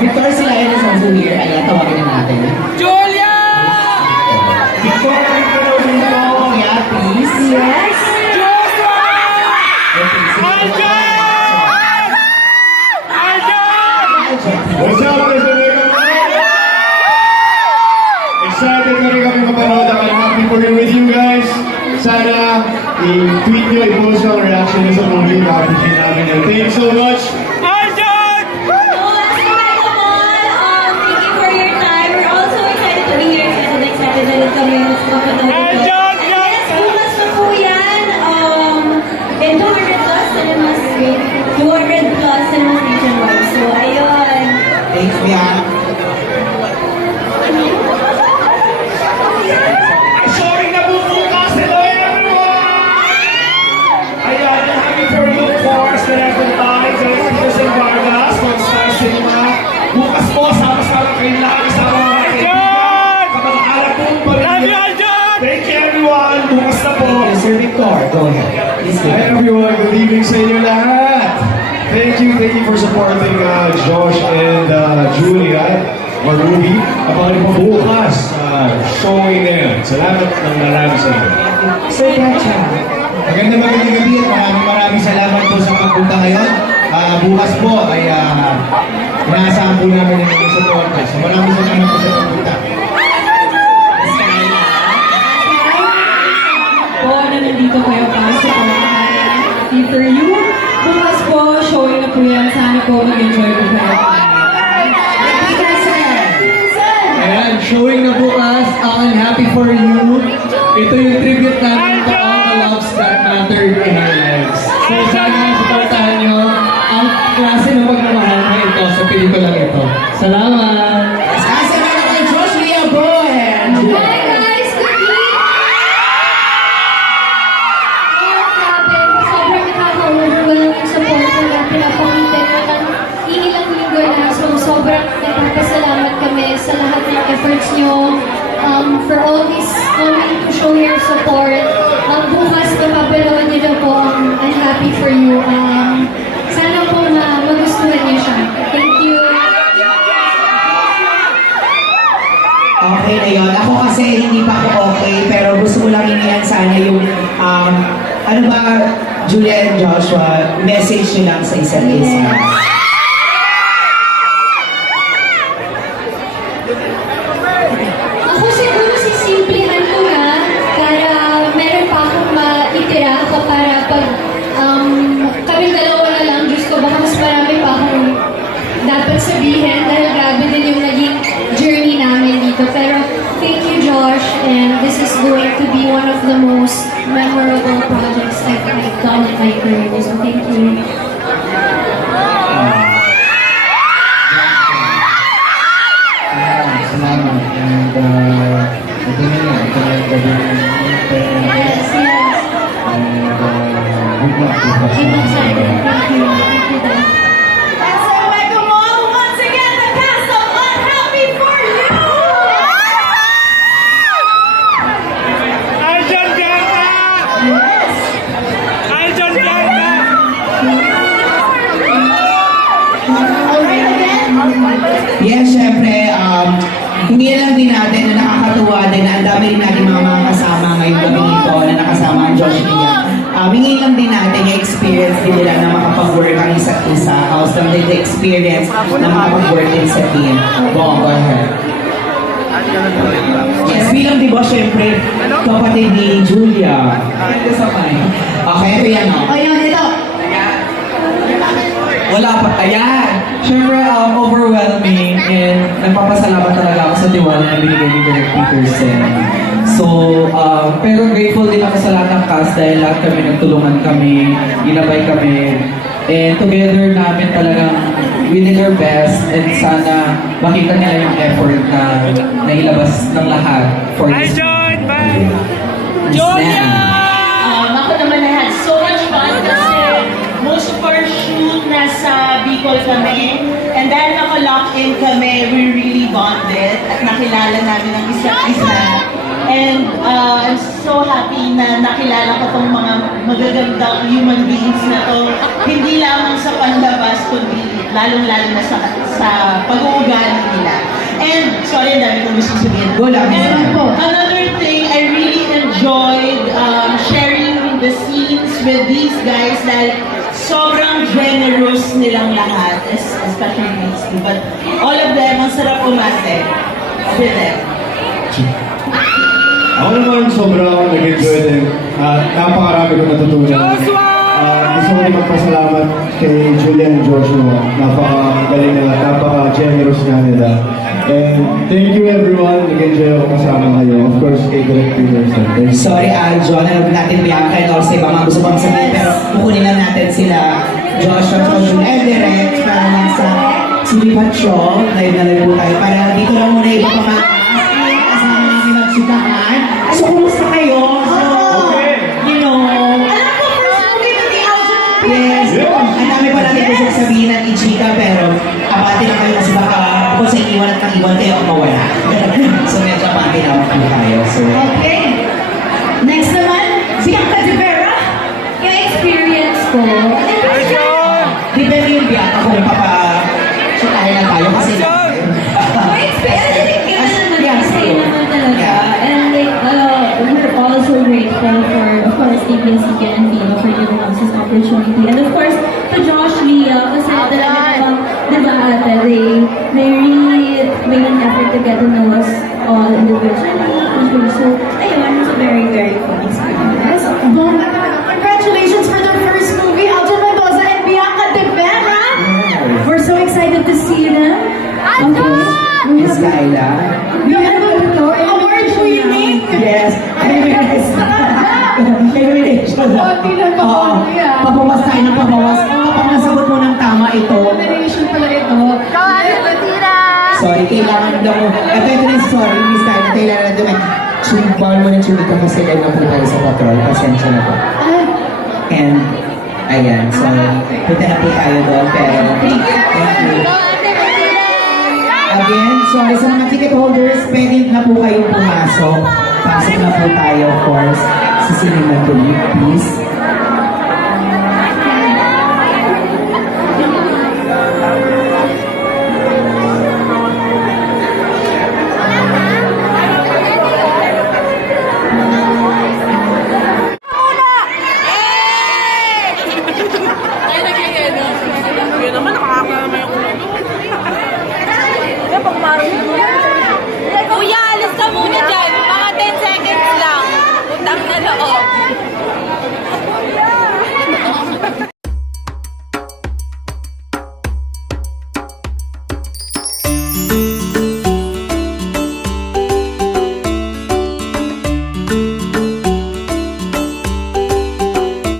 Before, sorry, ano, before sila yun is also here, kaya tawagin na natin. Julia! Before kami pero dito, yeah, please. Yes. Joshua! Arjan! Arjan! What's up, Mr. Mega Excited na rin kami mapanood ang happy for you with you guys. Sana i-tweet nyo, i-post ang reaction nyo sa movie. Makapusin namin yun. Thank you so much. 我们的 everyone, good evening sa inyo lahat. Thank you, thank you for supporting uh, Josh and uh, Julia or Ruby. Abangan po bukas uh, showing na yun. Salamat ng marami sa inyo. Sir Gacha. Maganda magandang gabi at maraming maraming salamat po sa pagpunta ngayon. Ah, bukas po ay uh, inaasahan po namin ang inyong support. So maraming salamat po sa pagpunta. For you. Bukas po, showing na po yan. Sana po mag-enjoy po kayo. Ayan, showing na bukas ang Happy For You. Ito yung Julia and Joshua, message nyo lang sa isa't isa. Ako siguro sisimplihan ko na para meron pa akong maitira ka para pag um, kami dalawa na lang, Diyos ko, baka mas marami pa akong dapat sabihin dahil grabe din yung naging journey namin dito. Pero thank you, Josh, and this is going to be one of the most memorable projects I've, I've done in my career. So thank you. Um, lang din natin yung experience nila na makapag-work ang isa't isa. Also, din the experience na makapag-work din sa team. Go, go ahead. Yes, bilang di ba, syempre, kapatid ni Julia. Okay, ito yan, oh. Ayun, ito. Wala pa. Ayan! Siyempre, um, overwhelming and nagpapasalamat talaga ako sa tiwala na binigay ni Direk Peterson. So, um, pero grateful din ako sa lahat ng cast dahil lahat kami nagtulungan kami, ginabay kami. And together namin talagang we did our best and sana makita nila yung effort na nailabas ng lahat for this Arjan! Bye! Julia! Julia! Um, ako naman I had so much fun kasi most our shoot nasa Bicol kami. And dahil naka-lock in kami, we really bonded at nakilala namin ang isa't isa. And uh, I'm so happy na nakilala ko tong mga magagandang human beings na to. Hindi lamang sa panlabas, kundi lalong-lalo na sa, sa pag-uugali nila. And, sorry, ang dami kong gusto sabihin. Go lang. And another thing, I really enjoyed um, sharing scenes with these guys dahil sobrang generous nilang lahat, es- especially these two. But all of them, ang sarap umate with them. Ako naman sobrang nag-enjoy din. At napakarami ko natutunan. Joshua! Ah, gusto ko rin magpasalamat kay Julian and Joshua. Napaka-galing nila, napaka-generous nga nila. And thank you everyone. Nag-enjoy ako kasama kayo. Of course, kay Direct Peterson. Thank you. Sorry, Aljo, nanood natin Bianca and also iba mga gusto pang sabihin, pero kukunin lang natin sila Joshua June and direct para lang sa Sinipat Show. Live na live po tayo. Para dito lang muna iba pa mga kasama namin magsikahan. So, kumusta kayo? So, you know, Yes. Ang dami pa natin gusto sabihin ng Ichika, pero abati na kayo sa iwan at nang iwan kayo ang mawala. so, medyo na po tayo. So, Okay. Next naman, Bianca De Vera. Yung experience ko. Depende yung biyata kung papa sutahin na tayo kasi Yung experience, I think yun naman Yes, kasi naman talaga. And like, uh, we're also grateful for, of course, ABS-CBN mo ng tama ito, Generation pala ito. sorry, kailangan daw. Ito ito na yung story, Miss Kyla. Kailangan na doon. Chewing, bawal mo ng chewing ka kasi kayo na po tayo sa patrol. Pasensya na po. And, ayan. So, punta na po tayo doon. Pero, thank you. Again, sorry sa mga ticket holders, pwede na po kayong pumasok. Pasok na po tayo, of course, sa cinema to please. Oo.